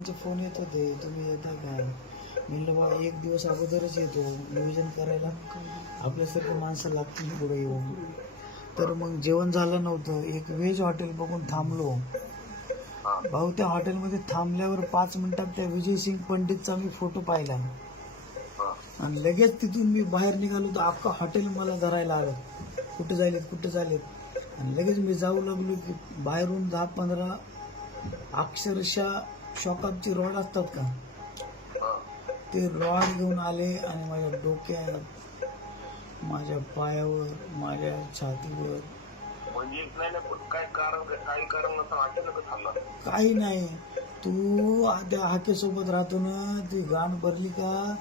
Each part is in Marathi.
तुमचे फोन येत होते तुम्ही येता काय म्हणलं बा एक दिवस अगोदरच येतो. नियोजन करायला आपल्यासारखे माणसं लागतील पुढे येऊन. तर मग जेवण झालं नव्हतं. एक व्हेज हॉटेल बघून थांबलो. भाऊ त्या हॉटेलमध्ये थांबल्यावर पाच मिनिटात त्या विजय सिंग पंडितचा मी फोटो पाहिला. आणि लगेच तिथून मी बाहेर निघालो तर अख्खा हॉटेल मला धरायला आलं. कुठे झालेत कुठे झालेत आणि लगेच मी जाऊ लागलो की बाहेरून दहा पंधरा अक्षरशः शॉकअपची रॉड असतात का? ते रॉड घेऊन आले आणि माझ्या डोक्यात माझ्या पायावर माझ्या छातीवर. म्हणजे काही नाही. तू त्या हाकेसोबत राहतो ना ती गाण भरली का?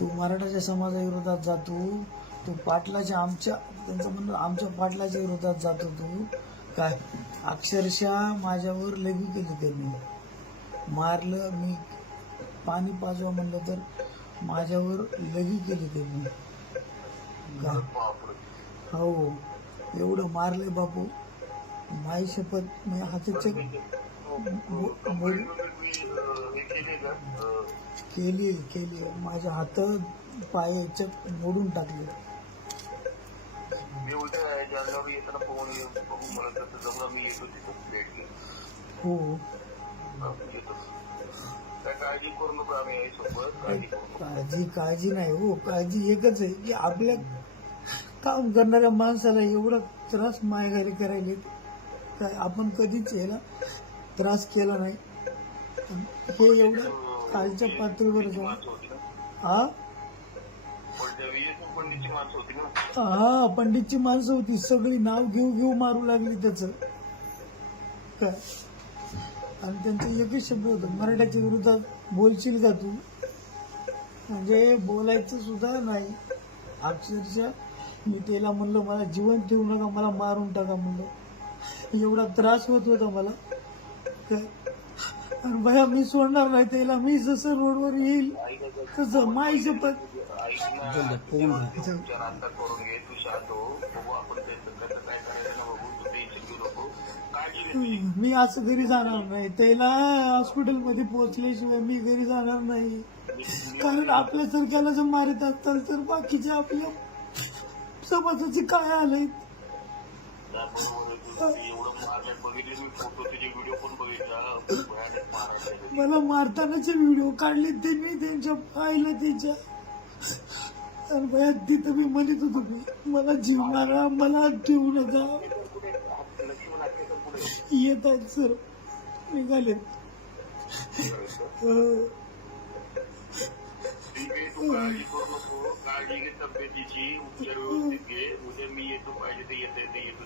तू मराठाच्या समाजाविरोधात जातो. तू पाटलाच्या आमच्या त्यांचं म्हणणं आमच्या पाटलाच्या विरोधात जातो तू. काय? अक्षरशः माझ्यावर लगू केली त्यांनी. मारलं मी पाणी पाजवा म्हणलं तर माझ्यावर लगी केली त्यांनी हो एवढं मारले बापू. माई शपथ मी हाताचे केले केली. माझ्या हात पाय चक मोडून टाकले. हो. काळजी करू नको आम्ही काळजी काळजी नाही हो काळजी एकच आहे की आपल्या काम करणाऱ्या माणसाला एवढा त्रास मायगारी करायला काय आपण कधीच याला त्रास केला नाही. हे एवढं कालच्या पातळीवर हा पंडितची माणसं होती हा पंडितची माणसं होती. सगळी नाव घेऊ घेऊ मारू लागली त्याच. काय? आणि त्यांचं एकच शब्द होतं मराठ्याच्या विरोधात बोलशील का तू? म्हणजे बोलायचं सुद्धा नाही. अक्षरशः मी त्याला म्हणलं मला जीवन ठेवू नका मला मारून टाका म्हणलं. एवढा त्रास होत होता मला. काय आणि भया मी सोडणार नाही त्याला मी जसं रोडवर येईल तसं माई शपथ. मी असं घरी जाणार नाही. त्याला हॉस्पिटलमध्ये पोहोचल्याशिवाय मी घरी जाणार नाही. कारण आपल्यासारख्याला जर मारत असताल तर बाकीच्या आपल्या समाजाचे काय आले मला मारतानाचे व्हिडिओ काढले ते मी त्यांच्या पाहिलं त्यांच्या आणि भयात तिथं मी म्हणत होतो मला जीव मारा मला ठेवू नका. येत आहेत सर. निघाले काळजी घे तब्येतीची उपचार व्यवस्थित घे उद्या मी येतो पाहिजे ते येतो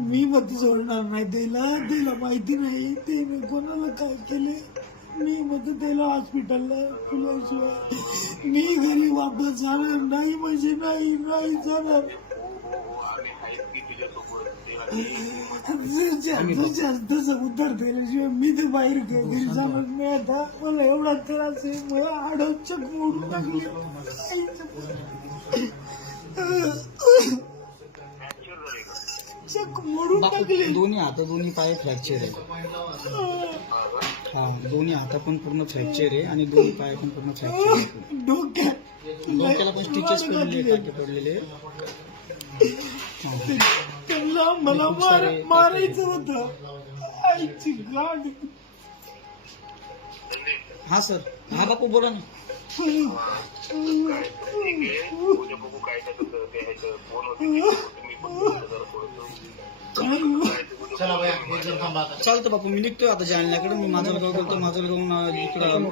मी सोडणार नाही. त्याला त्याला माहिती नाही. ते मी कोणाला काय केले मी मत त्याला हॉस्पिटलला तुल्याशिवाय मी घरी वापस जाणार नाही म्हणजे नाही नाही जाणार. हो हो हो जास्त जास्त समुद्र केल्याशिवाय मी तर बाहेर घे- घरी जाणार नाही आता. मला एवढा त्रास आहे. मला आडवचक मोडून टाकले चक मोडून दोन्ही हात दोन्ही पाय फ्रॅक्चर आहे. हा दोन्ही हात पण पूर्ण फ्रॅक्चर आहे आणि दोन्ही पाय पण पूर्ण फ्रॅक्चर आहे. डोक्यात डोक्याला पण स्टिचेस पडलेले पडलेले हा. त्यांना मला मार मारायचं होतं. आईची गाड हा सर. हा बापू बोला ना. चालतं बापू मी निघतोय आता जालन्याकडे. मी माजलगाव करतो माजलगावून इकडं